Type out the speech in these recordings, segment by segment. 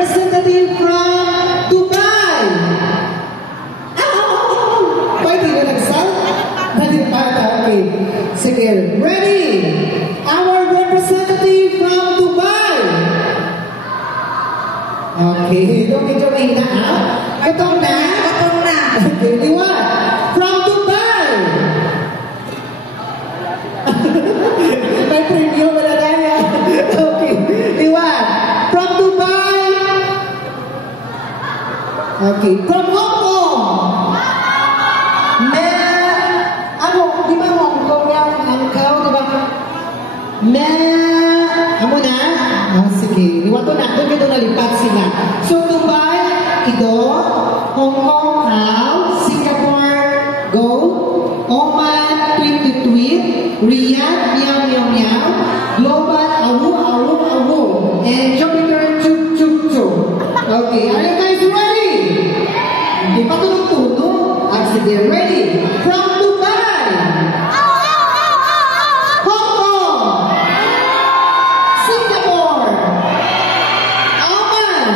representative from Dubai. Pwede na nag-sound? Okay. Sige. Ready? Our representative from Dubai. Okay. Medyo mahina, ha? Katong na? Okay, liwat. From Dubai. May premium wala tayo. Okay. Liwat. From Dubai. Okay. From Hong Kong. Di ba Hong Kong yung angkaw? Di ba? Amo na? Sige. Liwat ko na. Doon ito nalipat sila. So, Dubai, ito. Hong Kong, how? Singapore, go. Oman, tweet to tweet. Riyadh, meow, meow, meow. Global, awu, awu, awu. And Jupiter, chuk, chuk, chuk. Okay, are you guys ready? Di pa tulong-tulong. Sige, ready? From Dubai. Hong Kong. Singapore. Oman.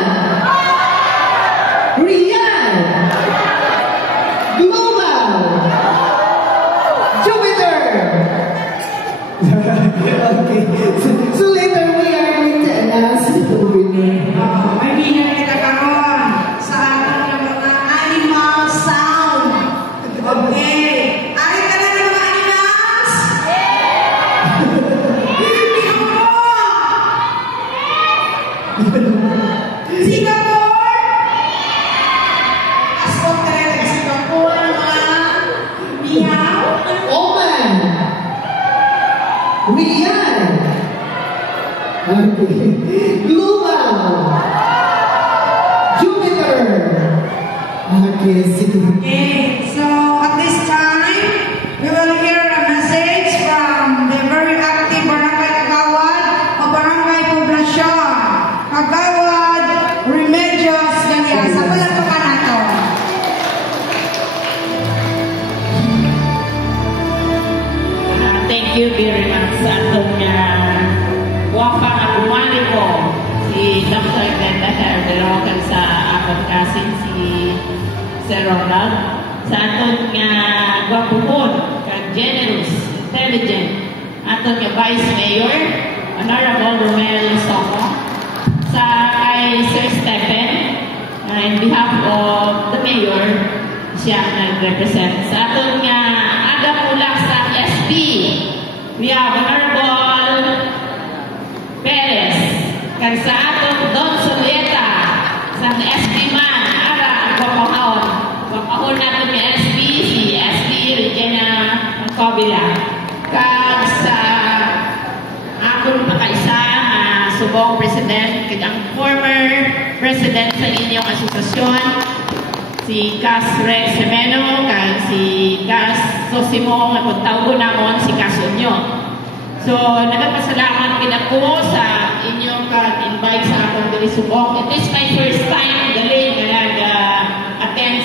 Riyadh. Global. Jupiter. Okay. So later we are going to announce the winner. May winner kita karon sa ating mga animal sound. Okay. Ari ka na ng mga animals? Singapore! Asok ka na ng Singapore naman. Meow. Oman. Riyadh. Okay. Global. Jupiter. Okay, sige. Okay, so at this time, we will hear a message from the very active Barangay Kagawad o Barangay Poblasyon. Kagawad Remedios Galiasa. Palakpakan nato. Thank you very much sa atong wapa na kumali ko si Dr. Glenda Carderocan sa akong kasin si Sir Ronald. Sa atong gwapupon, generous, intelligent, atong Vice Mayor, Honorable Romel Somo. Sa kay Sir Stephen, in behalf of the Mayor, siya nag-represent. Sa atong aga mula sa SP, we have Honorable Perez. Kan sa atong Don Solieta, sa SP man, ara ang papahon. Papahon natin yung SP, si SP Regina Covila. Kag sa akong pakaisa, subong president, kag ang former president sa inyong asosasyon, si Cas Rex Semeno, kag si Cas Sosimo, nga pagtawgo namon si Cas Unyo. So, nagpasalamat din ako sa inyong invite sa akong dili subok. It is my first time galing na nag-attend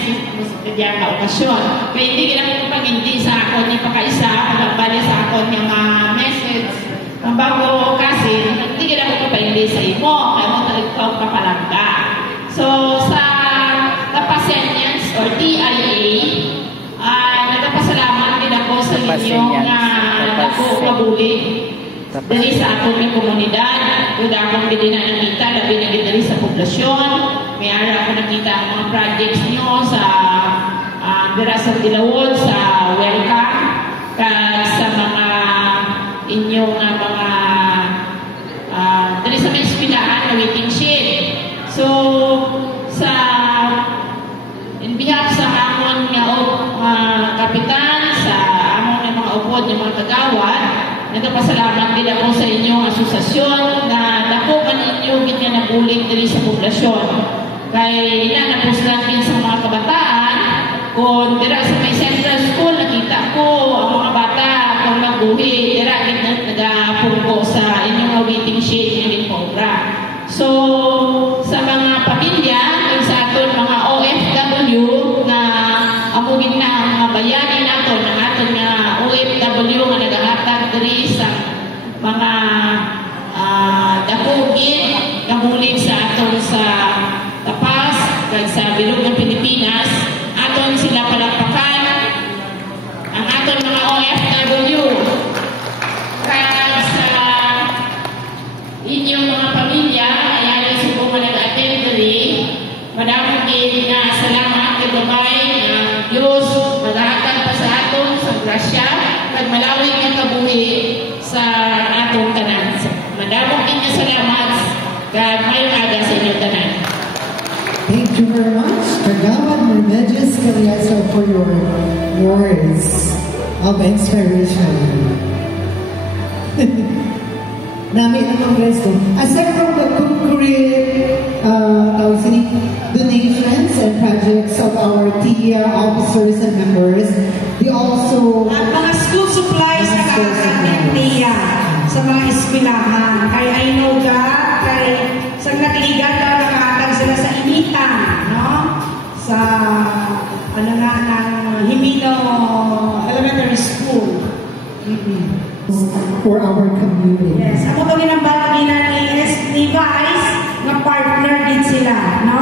sa okasyon. Kaya hindi kinakita pag hindi sa akon ni pakaisa, pagkabali sa akon yung message. Ang bago kasi, hindi kinakita pa hindi sa imo, kaya mo talagang papalangga. So, sa Tapasenyans or TIA, nagpasalamat din ako sa inyong nakabuli dali sa atong komunidad. Kung akong hindi na nakita, labi na dali sa poblasyon. May ara ako nakita ang mga projects nyo sa Dirasal Dilawod, sa welcome, sa mga inyong mga dali sa may espilahan na waiting shed. So, sa in behalf sa amon nga kapitan, sa amon nga mga upod ng mga kagawad, nagpasalamat din ako sa inyong asosasyon na dako man inyo ganyan na bulig diri sa poblasyon. Kay inanapuslan din sa mga kabataan, kung dira sa may central school, nakita ko ang mga bata kung nagbuhi, dira nagapungko sa inyong waiting shed ng program. So, sa mga pamilya, sa aton mga OFW na amugin na ang mga bayani nato, ng aton nga OFW nga nagahatag diri sa mga dakugin, kamulig sa aton sa kayo sa inyong tanan. Thank you very much, Kagawad Mermedes Caliaso, for your words of inspiration. Namin ang resto. Aside from the concrete donations and projects of our TIA officers and members, they also At mga school supplies na kakasanin niya sa mga eskwelahan. Kaya I know that, kay sa nakiligan daw nakahatag sila sa initan, no? Sa, ano nga, ng Himino Elementary School. for our community. Yes, ako kami ng balagi na ni Vice, na partner din sila, no?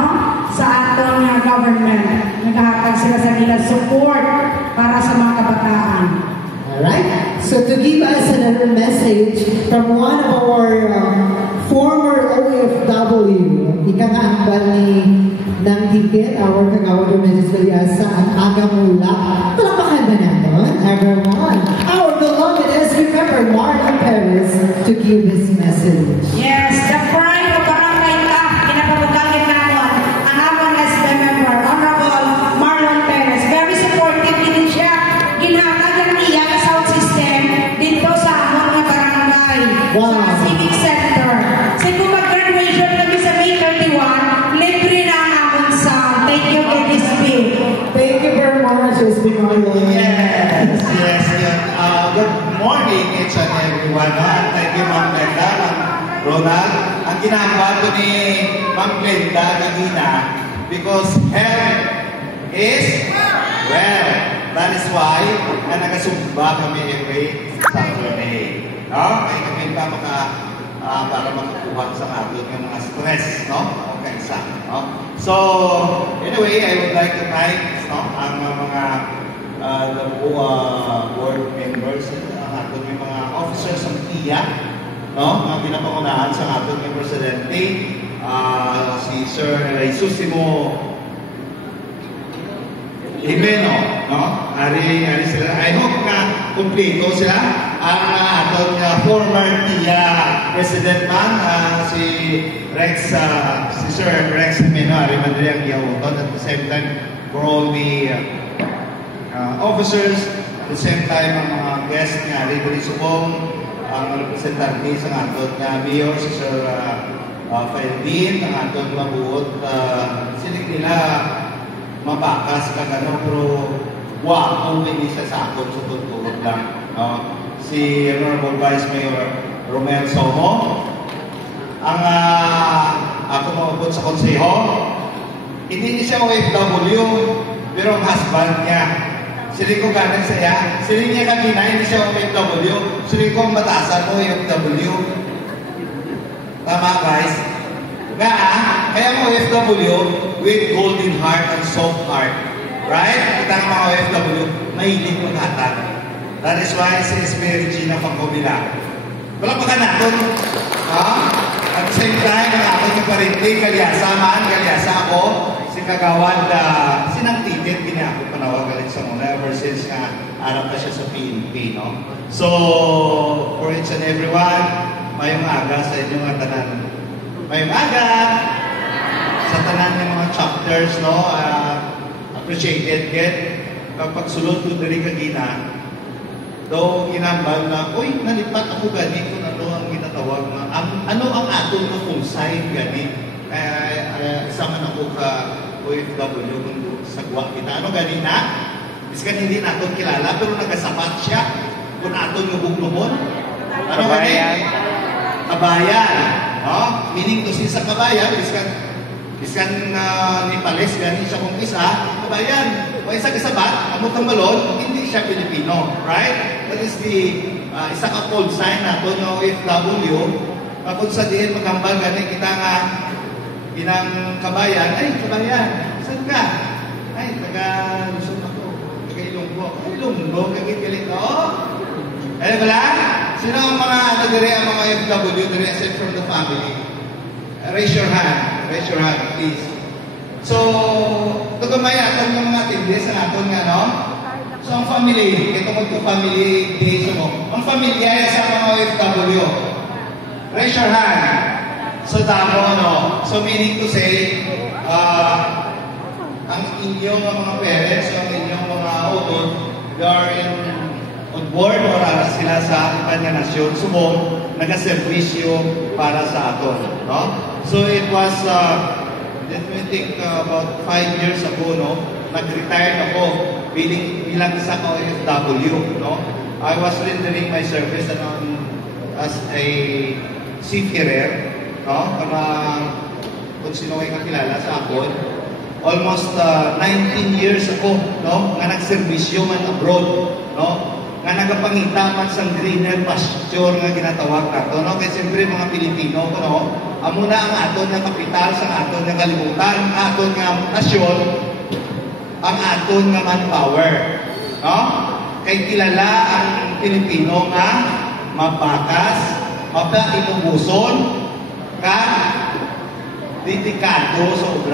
Sa atong government. Naghahatag sila sa nila support para sa mga kabataan. Alright? So to give us another message from one of our former OFW, ika nga ang bali ng higit, our Kagawad Mermedes Caliaso, ang aga mula. Palapakan ba natin? Everyone. Our beloved is remember Marlon Perez to give this message. Yes, the pride of Barangay Taf, pinapabutangin naman, ang amon as the member, Honorable Marlon Perez. Very supportive din siya. Ginhatag ang iya sound system dito sa amon nga barangay, Wow. sa Civic Center. So kung mag-graduation kami sa May 31, libre na ang amon sound. Thank you, KDSP. Thank you very much, S.B. Marlon. Yes, yes, yes. Good morning, each and everyone. Thank you, Ma'am Glenda, Ma'am Ronald. Ang ginagawa ko ni Ma'am Glenda kanina, because health is well. That is why na nagasumba kami every Saturday. No? Kaya kami para makakuha sa atin yung mga stress, no? Okay, isa, no? So, anyway, I would like to thank ang mga the board members, ang ating may mga officers ng TIA, no? Mga pinapangunahan sa ating may presidente, si Sir Jesusimo Jimeno, no? Ari sila. I hope na kumpleto sila. Ang ating former TIA president man, si Rex, si Sir Rex Jimeno, ari man rin ang iauton. At the same time, for all the officers, at the same time, ang mga guests nga, Ridley Subong, ang representante sa ating mayor, si Sir Faildin, ang ating mabuot, sinig nila mabakas ka gano'n, pero kung hindi siya sa akin, sa tutulog lang. Si Honorable Vice Mayor Romel Somo, ang ako maabot sa konseho, hindi siya OFW, pero ang husband niya, sili ko galing saya, sili niya kanina, hindi siya OFW, sili ko ang batasan mo OFW. Tama guys? Nga, kaya mga OFW with golden heart and soft heart. Right? Kita ang mga OFW, mahilig maghatag. That is why si SB Regina Pangkobila. Palapakan natin. At the same time, ang aking kaparinti, Caliasa ako, si Kagawad, sinang titit, ako panawagalin sa muna ever since alam pa siya sa PNP, no? So, for each and everyone, mayong aga sa inyong mga tanan. Mayong aga sa tanan ng mga chapters, no? Appreciated, kapag sulod ko dali kagina, daw ginambal na, uy, nalipat ako gani kung ano ang ginatawag na, ano ang aton na full side gani. Isa man ako ka OFW kung sagwa kita. Ano gani na? Biskan hindi natin kilala, pero nagasapat siya kung aton yung bugnomon. Ano gani? Kabayan. No? Meaning to siya sa kabayan, biskan ni Pales gani siya kung isa, kabayan. O isa kasabat, amot ng balon, hindi siya Pilipino. Right? That is the isa ka code sign nato yung OFW. Kapag sa diin magambal gani kita nga inang kabayan, ay kabayan, saan ka? Ay, taga-Luzon ako, taga-Ilonggo. Ilonggo, kagit-galit ako. Ano ba lang? Sino ang mga nagdiri ang mga OFW, aside from the family? Raise your hand, please. So, tugamay aton ng mga tindis sa aton nga, no? So, ang family, ito magto-family days mo. Ang familia sa mga OFW. Raise your hand. So tamo, no? So meaning to say, ang inyong mga parents, ang inyong mga utod, they are on board or sila sa iba nga nasyon, subong nagaservisyo para sa aton, no? So it was, let me think, about 5 years ago, no? Nag-retire ako bilang isang OFW, no? I was rendering my service as a seafarer, no? Kung sino ay kakilala sa akin. Almost 19 years ako, no? Nga nagservisyo man abroad, no? Nga nagapangita man sa greener pasture nga ginatawag nato, no? Kaya siyempre mga Pilipino, no? Amo na ang aton nga kapital sa aton nga kalibutan, ang aton nga nasyon, ang aton nga manpower, no? Kay kilala ang Pilipino nga mabakas, mapainubuson, ka dedikado sa